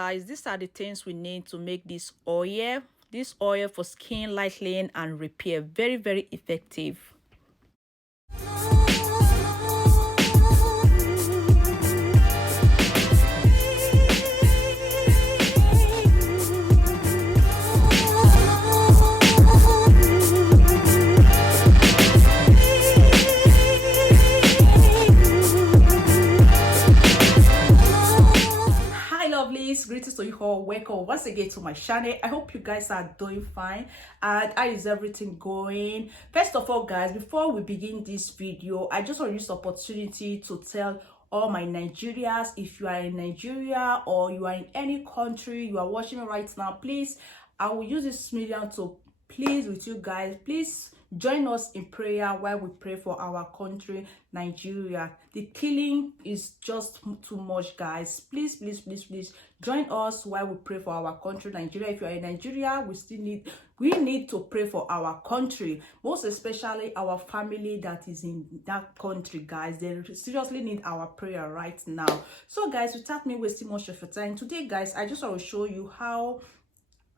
Guys, these are the things we need to make this oil for skin lightening and repair. Very effective. Greetings to you all. Welcome once again to my channel. I hope you guys are doing fine. And how is everything going? First of all, guys, before we begin this video, I just want to use the opportunity to tell all my Nigerians, if you are in Nigeria or you are in any country you are watching me right now, please, I will use this medium to please with you guys. Please join us in prayer while we pray for our country, Nigeria. The killing is just too much, guys. Please join us while we pray for our country, Nigeria. If you are in Nigeria, we need to pray for our country, most especially our family that is in that country, guys. They seriously need our prayer right now. So guys, without me wasting much of your time today, guys, I just want to show you how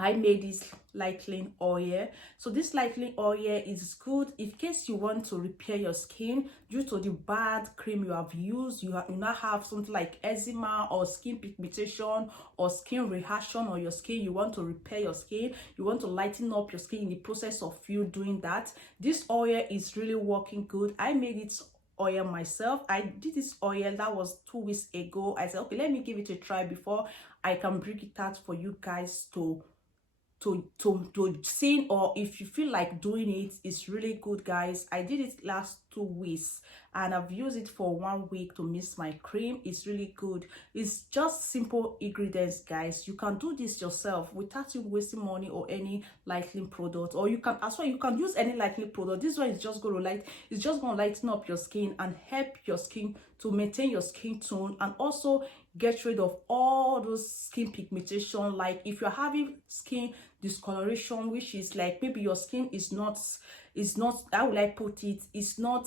I made this lightening oil. So this lightening oil is good in case you want to repair your skin due to the bad cream you have used. You now have something like eczema or skin pigmentation or skin reaction on your skin. You want to repair your skin. You want to lighten up your skin in the process of you doing that. This oil is really working good. I made it oil myself. I did this oil that was 2 weeks ago. I said, okay, let me give it a try before I can bring it out for you guys to see, or if you feel like doing it. It's really good, guys. I did it last 2 weeks and I've used it for 1 week to mix my cream. It's really good. It's just simple ingredients, guys. You can do this yourself without you wasting money or any lightening product, or you can as well, you can use any lightening product. This one is just going to lighten up your skin and help your skin to maintain your skin tone, and also get rid of all those skin pigmentation. Like if you're having skin discoloration, which is like maybe your skin is not, how will I put it, it's not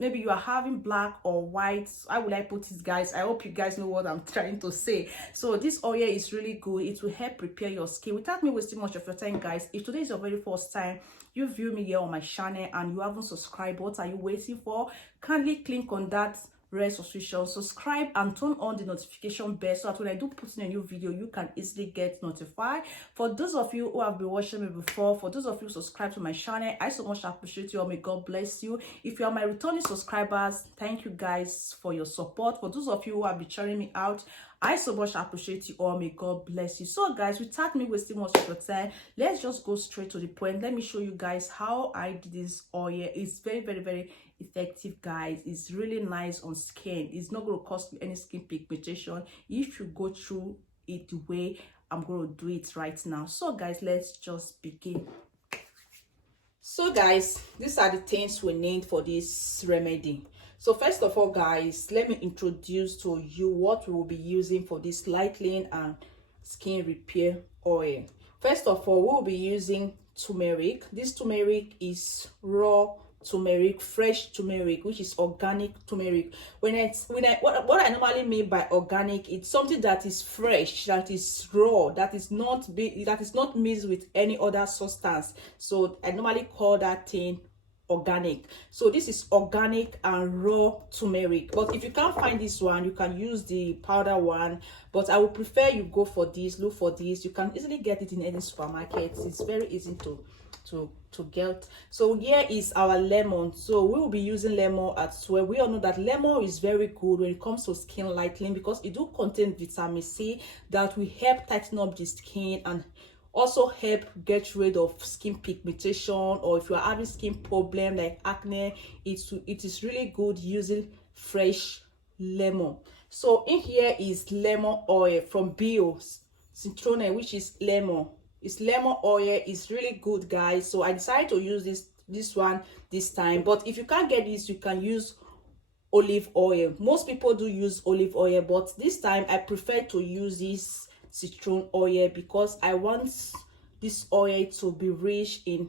maybe you are having black or white, how will I put it, guys? I hope you guys know what I'm trying to say. So this oil is really good. It will help prepare your skin. Without me wasting much of your time, guys, if today is your very first time you view me here on my channel and you haven't subscribed, what are you waiting for? Kindly click on that red subscription, subscribe and turn on the notification bell so that when I do put in a new video, you can easily get notified. For those of you who have been watching me before, for those of you who subscribe to my channel, I so much appreciate you all. May God bless you. If you are my returning subscribers, thank you guys for your support. For those of you who have been cheering me out, I so much appreciate you all. May God bless you. So guys, without me wasting much of your time, let's just go straight to the point. Let me show you guys how I did this oil. It's very effective, guys. It's really nice on skin. It's not going to cause any skin pigmentation if you go through it the way I'm going to do it right now. So guys, let's just begin. So guys, these are the things we need for this remedy. So first of all, guys, let me introduce to you what we will be using for this lightening and skin repair oil. First of all, we will be using turmeric. This turmeric is raw turmeric, fresh turmeric, which is organic turmeric. What I normally mean by organic, it's something that is fresh, that is raw, that is not mixed with any other substance. So I normally call that thing organic. So this is organic and raw turmeric. But if you can't find this one, you can use the powder one, but I would prefer you go for this. Look for this. You can easily get it in any supermarket. It's very easy to get. So here is our lemon. So we will be using lemon as well. We all know that lemon is very good when it comes to skin lightening because it do contain vitamin C that will help tighten up the skin and also help get rid of skin pigmentation, or if you are having skin problem like acne, it is really good using fresh lemon. So in here is lemon oil from bio Skintreatmentoil, which is lemon. It's lemon oil. It's really good, guys. So I decided to use this one this time, but if you can't get this, you can use olive oil. Most people do use olive oil, but this time I prefer to use this citron oil because I want this oil to be rich in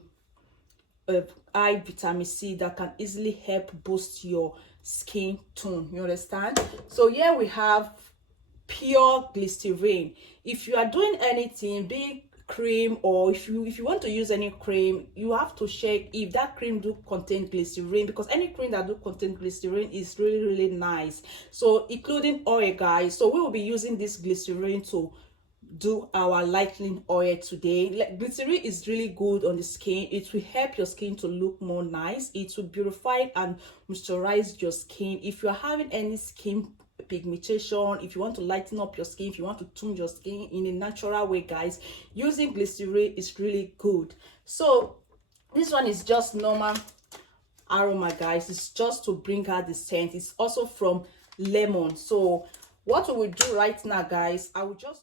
high vitamin C that can easily help boost your skin tone. You understand? So here we have pure glycerin. If you are doing anything, be cream, or if you want to use any cream, you have to check if that cream do contain glycerin, because any cream that do contain glycerin is really nice. So including oil, guys. So we will be using this glycerin to do our lightening oil today. Like, glycerin is really good on the skin. It will help your skin to look more nice. It will beautify and moisturize your skin. If you're having any skin pigmentation, if you want to lighten up your skin, if you want to tone your skin in a natural way, guys, using glycerin is really good. So this one is just normal aroma, guys. It's just to bring out the scent. It's also from lemon. So what we will do right now, guys, I will just,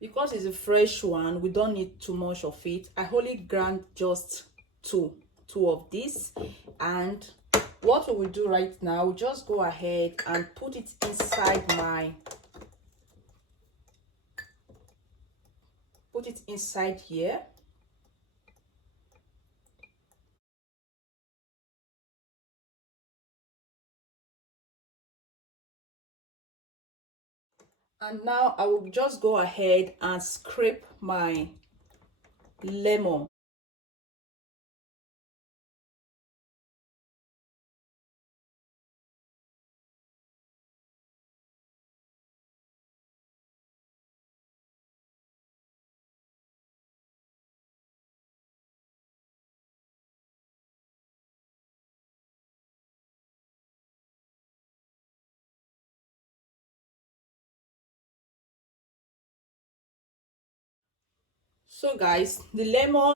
because it's a fresh one, we don't need too much of it. I only grant just two of this. And what we will do right now, we'll just go ahead and put it inside here. And now I will just go ahead and scrape my lemon. So guys, the lemon,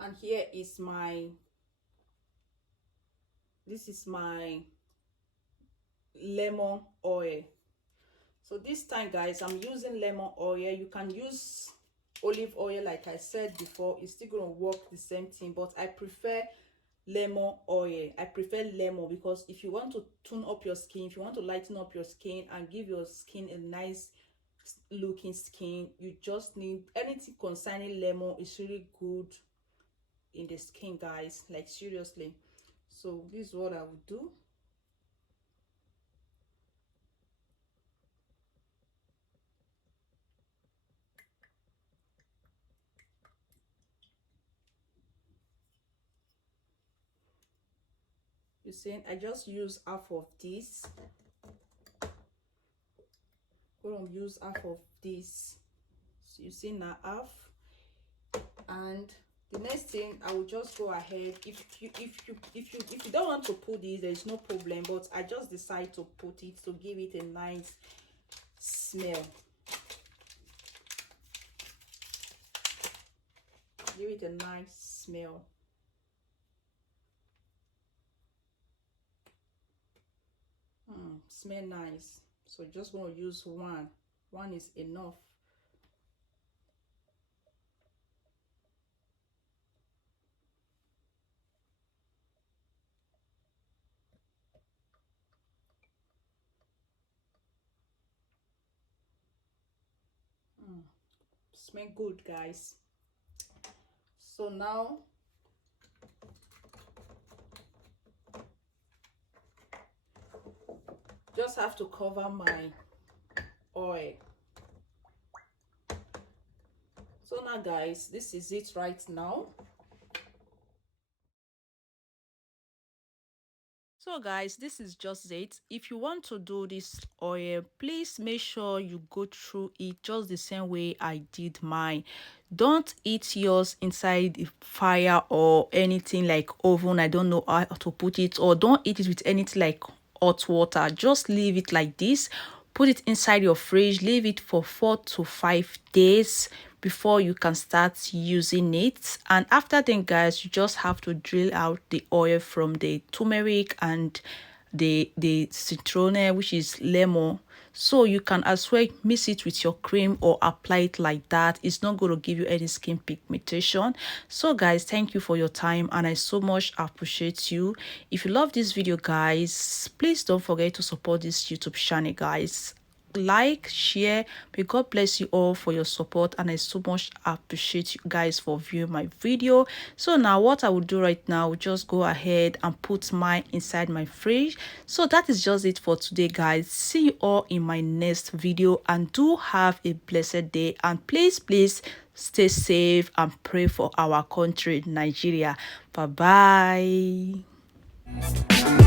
and here is this is my lemon oil. So this time, guys, I'm using lemon oil. You can use olive oil, like I said before. It's still going to work the same thing, but I prefer lemon oil. I prefer lemon because if you want to tone up your skin, if you want to lighten up your skin and give your skin a nice looking skin, you just need anything concerning lemon. Is really good in the skin, guys, like seriously. So this is what I would do. You see, I just use half of this. Gonna use half of this. So you see now half. And the next thing, I will just go ahead. If you don't want to put this, there is no problem, but I just decide to put it to give it a nice smell. Give it a nice smell. Smell nice. So just going to use one is enough. Smell good, guys. So now just have to cover my oil. So now, guys, this is it right now. So guys, this is just it. If you want to do this oil, please make sure you go through it just the same way I did mine. Don't eat yours inside the fire or anything like oven. I don't know how to put it. Or don't eat it with anything like hot water. Just leave it like this. put it inside your fridge, leave it for 4 to 5 days before you can start using it. And after then, guys, you just have to drill out the oil from the turmeric and the citronelle, which is lemon, so you can as well mix it with your cream or apply it like that. It's not going to give you any skin pigmentation. So guys, thank you for your time, and I so much appreciate you. If you love this video, guys, please don't forget to support this YouTube channel, guys. Like, share. May God bless you all for your support, and I so much appreciate you guys for viewing my video. So now what I will do right now, just go ahead and put mine inside my fridge. So that is just it for today, guys. See you all in my next video, and do have a blessed day, and please stay safe and pray for our country, Nigeria. Bye bye.